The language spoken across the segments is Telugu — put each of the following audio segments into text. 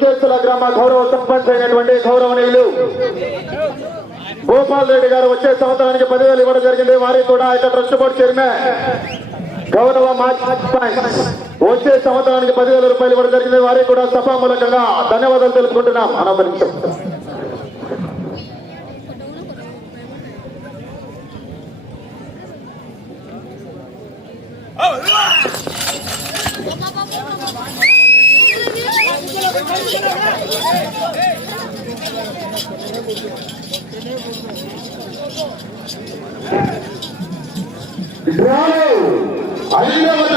సుంకేశ్వర గ్రామ గౌరవ సర్పంచ్ అయినటువంటి గౌరవనీయులు గోపాల్ రెడ్డి గారు వచ్చే సంవత్సరానికి పదివేలు ఇవ్వడం జరిగింది వారికి కూడా ఇక ట్రస్ట్ బోర్డు చైర్మన్ గౌరవ వచ్చే సంవత్సరానికి పదివేల రూపాయలు ఇవ్వడం జరిగింది వారికి కూడా సభామూలకంగా ధన్యవాదాలు తెలుపుకుంటున్నాం అనంతరం ఐదవ జతగా శ్రీ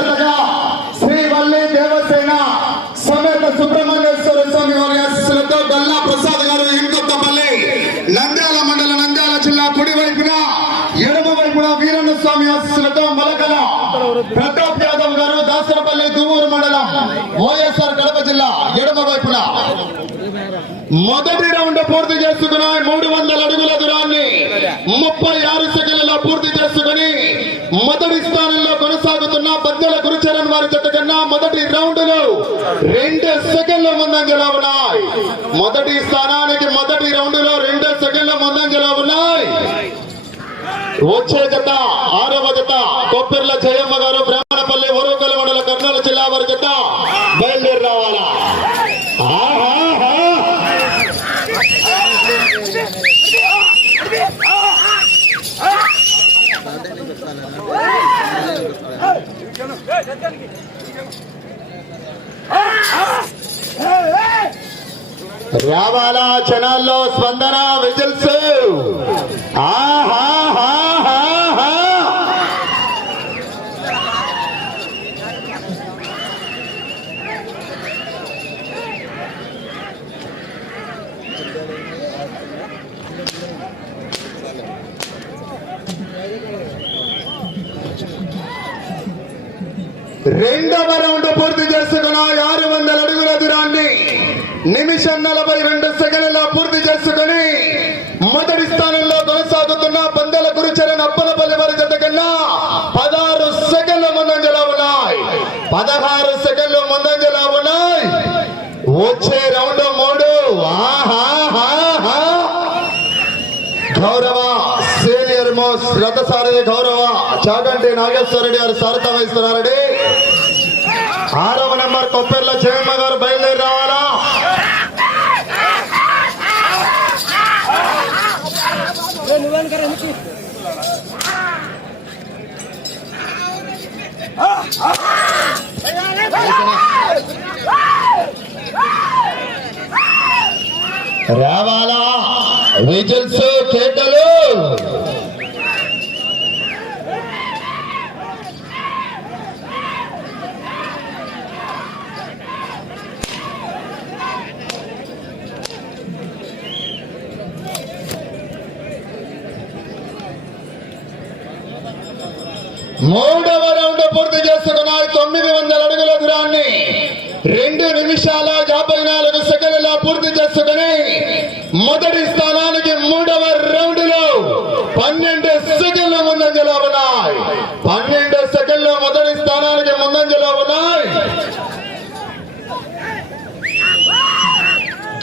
పూర్తి చేసుకున్న మూడు వందల అడుగుల దూరాన్ని ముప్పై ఆరు సెకండ్లలో పూర్తి చేసుకుని మొదటి స్థానంలో కొనసాగుతున్న పద్దెల గురుచరణ్ వారి జట్టు కన్నా మొదటి రౌండ్లో రెండు సెకండ్ల ముందంజలో ఉన్నాయి. మొదటి స్థానానికి మొదటి రౌండ్లో రెండు సెకండ్ల ముందంజలో ఉన్నాయి. వచ్చే జత ఆరవ జత కొప్పెర్ల జయమ్మ గారు బ్రాహ్మణపల్లి ఒరుకల మండల కర్నూలు జిల్లా వారి జత బయలుదేరి రావాలా ఆహాహా. రావాలా క్షణాల్లో స్పందన విజిల్స్. ఆహాహాహాహా. రెండవ రౌండ్ పూర్తి చేసుకున్న ఆరు వందల అడుగుల దూరాన్ని నిమిషం నలభై రెండు సెకండ్లలో పూర్తి చేసుకుని మొదటి స్థానంలో కొనసాగుతున్న పందెల గురుచరణ అప్పలపల్లి వారి జత కన్నా పదహారు సెకండ్ల ముందంజలో ఉన్నాయి. పదహారు సెకండ్లు ముందంజలో ఉన్నాయి. వచ్చే రౌండ్ మూడు. గౌరవ సీనియర్ మోస్ట్ రథసారి గౌరవ చాగంటి నాగేశ్వర రెడ్డి గారు సారథం వహిస్తున్నారండి ఆరవ నెంబర్ కొప్పెర్ల జయమ్మ గారు బయలుదేరి రావాలా? రావాలా? విజిల్స్ కేటలు. మూడవ రౌండ్ పూర్తి చేసుకున్నాయి తొమ్మిది వందల అడుగుల దూరాన్ని. రెండు నిమిషాల యాభై నాలుగు సెకండ్ల పూర్తి చేసుకుని మొదటి స్థానానికి మూడవ రౌండ్లో పన్నెండు సెకండ్ల ముందంజలో ఉన్నాయి పన్నెండు సెకండ్లు మొదటి స్థానానికి ముందంజలో ఉన్నాయి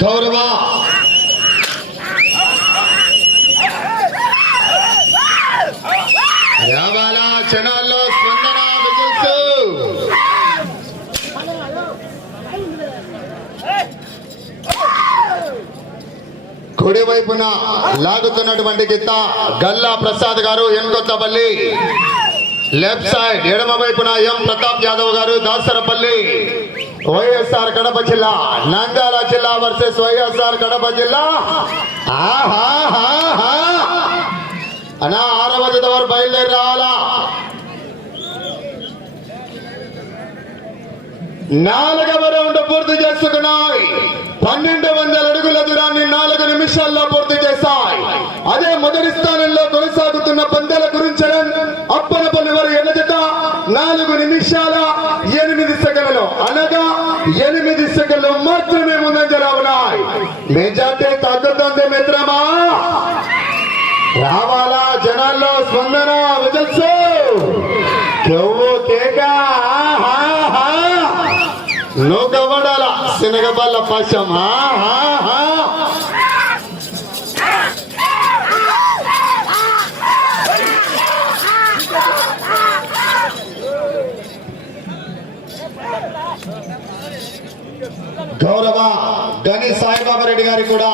గౌరవ రావాలా క్షణాల్లో స్పందన విజిల్స్ కుడి వైపున లాగుతున్నటువంటి గిత్త గల్లా ప్రసాద్ గారు ఎన్కొత్తపల్లి లెఫ్ట్ సైడ్ ఎడమ వైపున ఎం ప్రతాప్ యాదవ్ గారు దాసరపల్లి. వైఎస్ఆర్ కడప జిల్లా నంద్యాల జిల్లా వర్సెస్ వైఎస్ఆర్ కడప జిల్లా. ఆహా అనా ఆరవ జత వారు బయలుదేరి రావాలా? నాలుగవ రౌండ్ పూర్తి చేసుకున్నాయి. పన్నెండు వందల అడుగుల దూరాన్ని నాలుగు నిమిషాల్లో పూర్తి చేశాయి. అదే మొదటి స్థానంలో కొనసాగుతున్న పందెల గురించడం అప్పనపల్లి వారి ఎనజత నాలుగు నిమిషాల ఎనిమిది సెకండ్లు. అనగా ఎనిమిది సెకండ్లు మాత్రమే ముందంజలో ఉన్నాయి మెజార్టీ తగ్గుతుంది మిత్రమా? రావాలా జనాల్లో స్పందన విజల్సు? కేక ఆహాహా. నూకబడాల శనగబల్ల పశం. గౌరవ గని సాయిబాబా రెడ్డి గారికి కూడా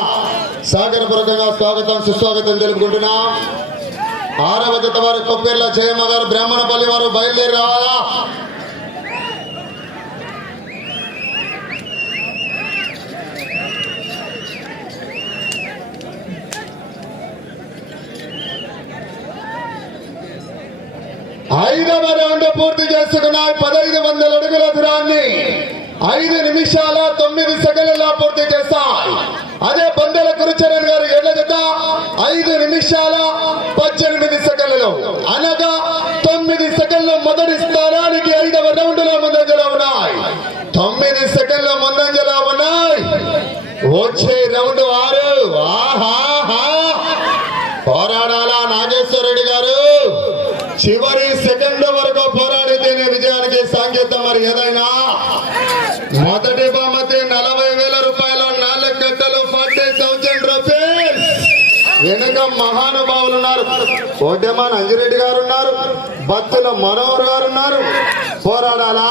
సాగరపూర్వకంగా స్వాగతం సుస్వాగతం తెలుపుకుంటున్నాం. ఆరవ జత వారు కొప్పేర్ల జయమ్మ గారు బ్రాహ్మణపల్లి వారు బయలుదేరి రావాలా ఐదవ రౌండ్ పూర్తి చేసుకున్నాయి. పదహైదు వందల అడుగుల దూరాన్ని ఐదు నిమిషాల తొమ్మిది సెకండ్లలో పూర్తి చేస్తాయి అదే బందెల గురుచరణ్ గారు ఎడ్ల జత ఐదు నిమిషాల పద్దెనిమిది సెకండ్లలో. అనగా తొమ్మిది సెకండ్ల మొదటి స్థానానికి ఐదవ రౌండ్లో ముందంజలో ఉన్నాయి. తొమ్మిది సెకండ్ల ముందంజలో ఉన్నాయి. వచ్చే రౌండ్ ఆరు. ఆహా! కోటెమాన్ అంజిరెడ్డి గారు ఉన్నారు. బత్తుల మనోహర్ గారు ఉన్నారు. పోరాడాలా?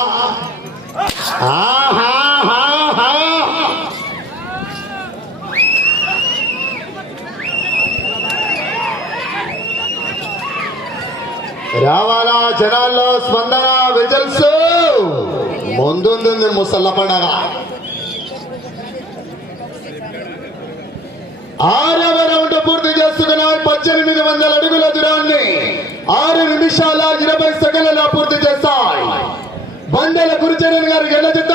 రావాలా జనాల్లో స్పందన విజల్స్? ముందుంది ముసల్ల పండగ. ఆరవ రౌండ్ పూర్తి చేసుకున్నారు పద్దెనిమిది వందల అడుగుల దూరాన్ని ఆరు నిమిషాల ఇరవై సెకండ్లలో పూర్తి చేస్తాయి. బండల గురుచరణ్ గారి గెల జత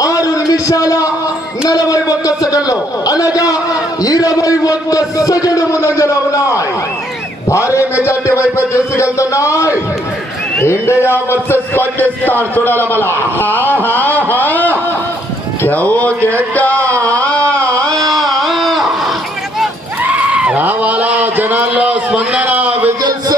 ఆరు నిమిషాల నలభై ఒక్క సెకండ్లు. అనగా ఇరవై ఒక్క సెకండ్ ముందంజలో ఉన్నాయి. భారీ మెజార్టీ వైపు తీసుకెళ్తున్నాయి ఇండియా వర్సెస్ పాకిస్తాన్ చూడాల మళ్ళా. హా, హా, హా. కేవో కేకా. రావాలా జనాల్లో స్పందన విజిల్స్?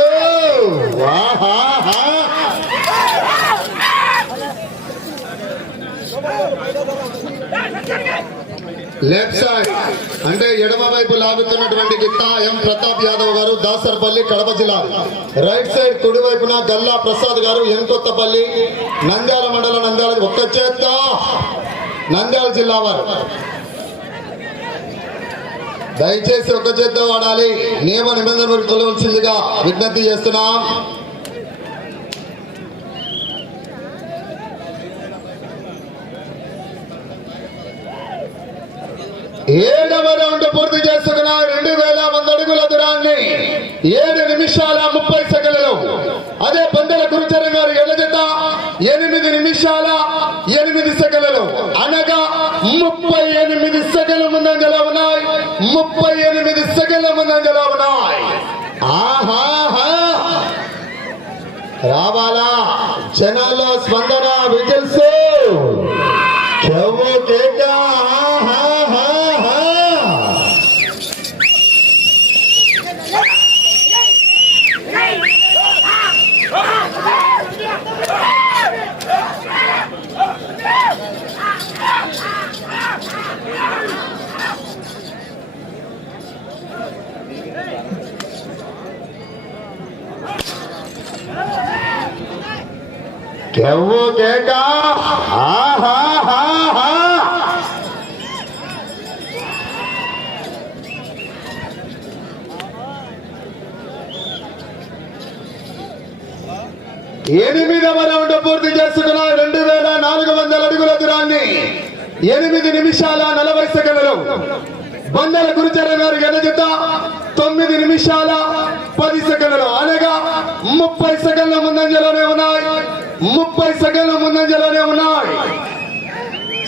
Left side. అంటే ఎడమ వైపు లాగుతున్నటువంటి గిట్టా ఎం ప్రతాప్ యాదవ్ గారు దాసర్పల్లి కడప జిల్లా. రైట్ సైడ్ కుడి వైపున గల్లా ప్రసాద్ గారు ఎంకొత్తపల్లి నంద్యాల మండలం నంద్యాల ఒక్క చేత్త. నంద్యాల జిల్లా వారు. దయచేసి ఒక్క చేత్తో వాడాలి. నియమ నిబంధనలు కొలవలసిందిగా విజ్ఞప్తి చేస్తున్నాం. ఏడవ రౌండ్ పూర్తి చేసుకున్న రెండు వేల వంద అడుగుల దూరాన్ని ఏడు నిమిషాల ముప్పై సెకండ్లలో. అదే పందెల గురుచరణ్ గారు ఎల్లజత ఎనిమిది నిమిషాల ఎనిమిది సెకండ్లలో అనగా ముప్పై ఎనిమిది ముప్పై ఎనిమిది సెకండ్ల ముందంజలో ఉన్నాయి. ఆహాహా. రావాలా? జనాల్లో స్పందన విజిల్స్ చెవు కేక ఆహాహాహా. చెవు కేక. ఎనిమిదవ రౌండ్ పూర్తి చేసుకున్న రెండు వేల నాలుగు వందల అడుగుల దూరాన్ని. ఎనిమిది నిమిషాల నలభై సెకండ్లు. బందల గురుచరణ్ గారి గణజిత తొమ్మిది నిమిషాల పది సెకండ్లు. అనగా ముప్పై సెకండ్ల ముందంజలోనే ఉన్నారు ముప్పై సెకండ్ల ముందంజలోనే ఉన్నాయి.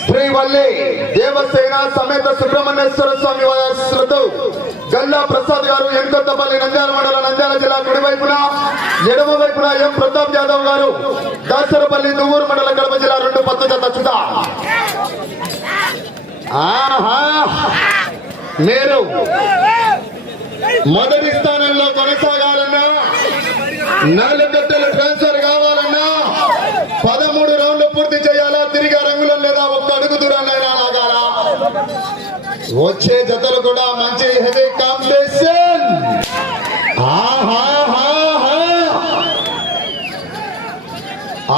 శ్రీవల్లి దేవసేన సమేత సుబ్రహ్మణ్యేశ్వర స్వామి వారసులతో గల్లా ప్రసాద్ గారు ఎంకొత్తపల్లి నంద్యాల మండలం నంద్యాల జిల్లా కుడి వైపున ఎడమ వైపున ఎం ప్రతాప్ యాదవ్ గారు దాసరపల్లి దువ్వూరు మండలం కడప జిల్లా రెండు పత్తు జత ఆహా! మీరు మొదటి స్థానంలో కొనసాగాలన్నా నాలుగు వచ్చే జతలు కూడా మంచి హెవీ కాంపిటీషన్.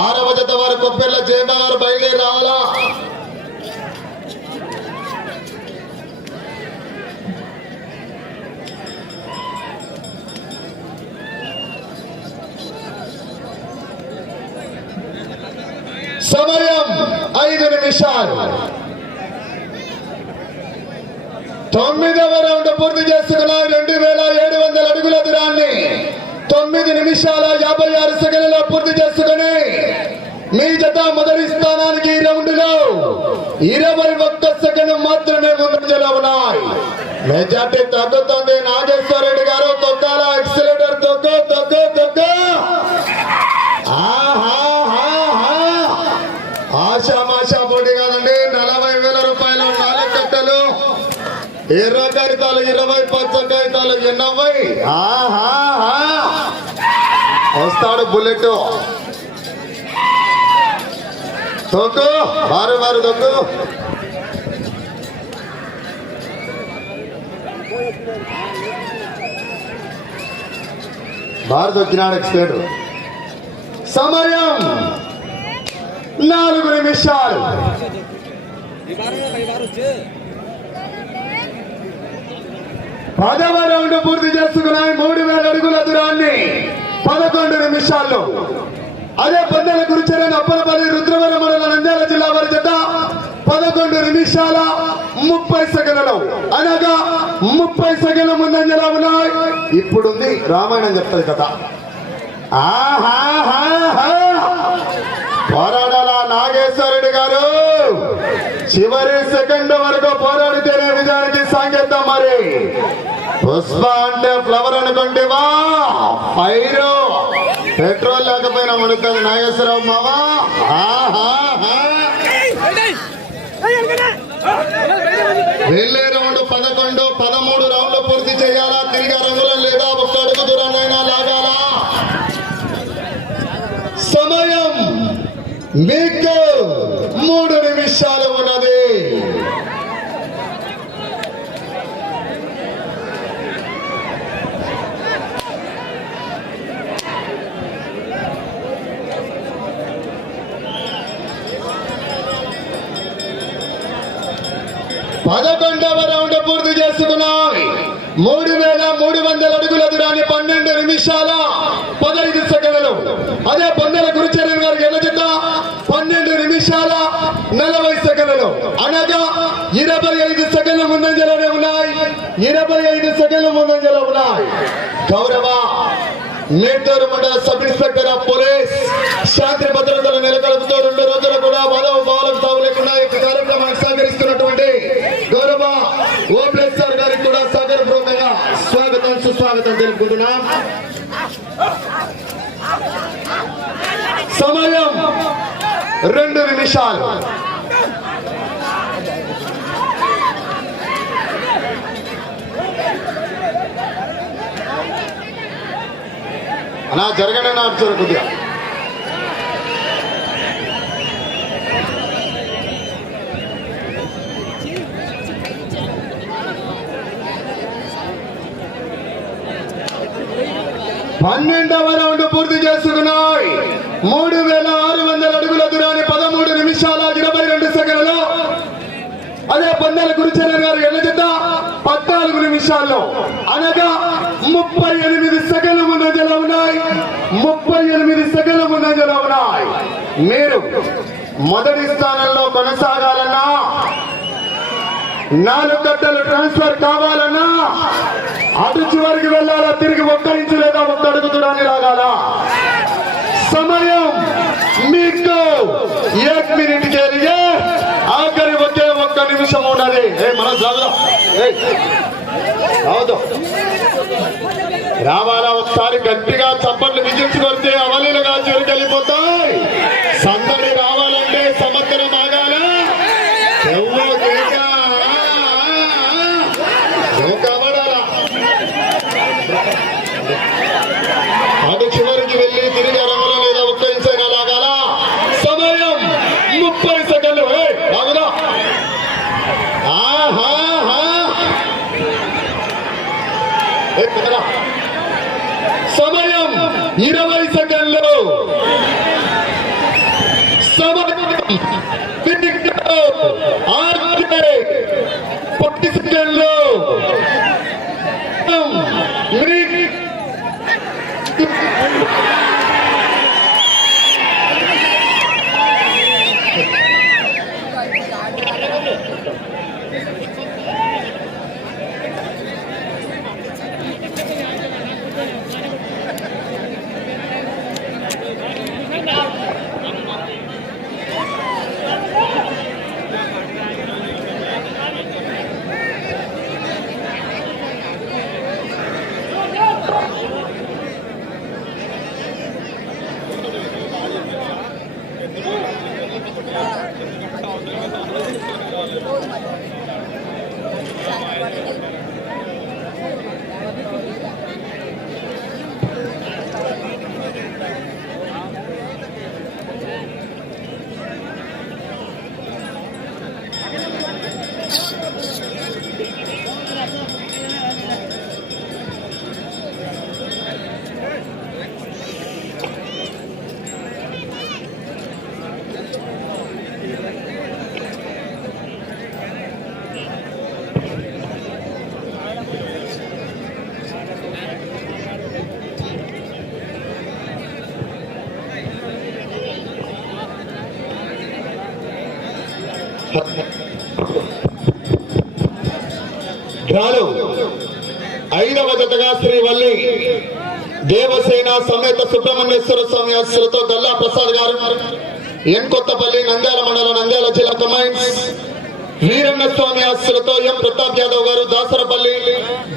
ఆరవ జత వారు కొప్పెళ్ళ జయమ గారు బయలుదేరి రావాలా? సమయం ఐదు నిమిషాలు. తొమ్మిదవ రౌండ్ పూర్తి చేసుకున్న రెండు వేల ఏడు వందల అడుగుల దూరాన్ని తొమ్మిది నిమిషాల యాభై ఆరు సెకండ్లలో పూర్తి చేసుకుని మీ జత మొదటి స్థానానికి ఈ రౌండ్లో ఇరవై ఒక్క సెకండ్ మాత్రమే ముందంజలో ఉన్నాయి. మెజార్టీ తగ్గుతోంది. నాగేశ్వర రెడ్డి గారు తొక్కాల. ఎక్సిలేటర్ తొక్కు తొక్కు తొక్కు. ఆహాహాహా. ఆషామాషా పోటీ కాదండి నలభై వేల రూపాయలు నాలుగు కట్టలు ఎర్ర కాగితాలు ఇరవై పచ్చ కాగితాలు ఎనభై. వస్తాడు బుల్లెట్. తొక్కు మారు మారు తొక్కు. భారత తొక్కినాడు ఎక్స్పేడు సమయం. నాలుగు నిమిషాలు. పదవ రౌండ్ పూర్తి చేసుకున్నాయి. మూడు వేల అడుగుల దూరాన్ని పదకొండు నిమిషాల్లో. అదే పందెల గురిచరణ అప్పలపల్లి రుద్రవరం మండల నంద్యాల జిల్లా వారి జత పదకొండు నిమిషాల ముప్పై సెకండ్లలో. అనగా ముప్పై సెకండ్ల ముందంజలా ఉన్నాయి? ఇప్పుడుంది రామాయణం చెప్తుంది కథ. ఆహాహాహా. పోరాడాల నాగేశ్వరుడు గారు? చివరి సెకండ్ వరకు పోరాడితేనే విజయానికి సాంకేతం మరి. పుష్ప అంటే ఫ్లవర్ అనుకుంటేవా ఫైరు పెట్రోల్ లేకపోయినా ఉడుతుంది నాగేశ్వరరావు మావా వెళ్ళే రౌండ్ పదకొండు పదమూడు రౌండ్లు పూర్తి చేయాలా? తిరిగి రంగులో లేదా? ఒక్క అడుగు దూరాన్నైనా లాగాలా? సమయం మీ మూడు నిమిషాలు ఉన్నది పదకొండవ రౌండ్ పూర్తి చేస్తున్నాం మూడు వేల మూడు వందల అడుగుల దూరాన్ని పన్నెండు నిమిషాల పదహైదు రెండు నిమిషాలు అలా జరగండి నా అబ్జర్వ్ కొద్దిగా పన్నెండవ నిమిషాల్లో అనగా ముప్పై ఎనిమిది సెకండ్లు ముందంజలో ఉన్నాయి. ముప్పై ఎనిమిది సెకండ్లు ముందంజలో ఉన్నాయి. మీరు మొదటి స్థానంలో కొనసాగాలన్నా నాలుగు గంటలు ట్రాన్స్ఫర్ కావాలన్నా అటు చివరికి వెళ్ళాలా తిరిగి ఒక్క ఇంచు లేదా ఒక్క అడుగు దూరాన్ని లాగాలా? సమయం మీకు ఏక్ మినిట్ కేలియే ఆఖరి ఒకే ఒక్క నిమిషం ఉన్నది ఏ మన చదువు అవుదు రావాలా ఒకసారి గట్టిగా చప్పట్లు విజిల్స్ కొడితే అవలీలుగా చిరుకెళ్ళిపోతాయి సందడి రావాలంటే సంవత్సరం ఆగాల జతగా శ్రీవల్లి దేవసేన సమేత సుబ్రహ్మణ్యేశ్వర స్వామి ఆశీస్సులతో గల్లా ప్రసాద్ గారు ఎన్ కొత్తపల్లి నంద్యాల మండలం నంద్యాల జిల్లా కమైన్స్ వీరన్న స్వామి ఆశీస్సులతో ఎం ప్రతాప్ యాదవ్ గారు దాసరపల్లి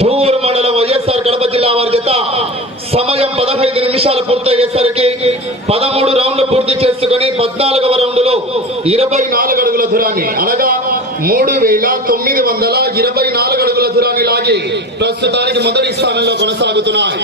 ధూవూరు మండలం వైఎస్ఆర్ కడప జిల్లా వారి జత సమయం పదహైదు నిమిషాలు పూర్తయ్యేసరికి పదమూడు రౌండ్లు పూర్తి చేసుకుని పద్నాలుగవ రౌండ్లో ఇరవై నాలుగు అడుగుల దూరాన్ని. అనగా మూడు వేల తొమ్మిది వందల ఇరవై నాలుగు అడుగుల దూరాన్ని లాగి ప్రస్తుతానికి మొదటి స్థానంలో కొనసాగుతున్నాయి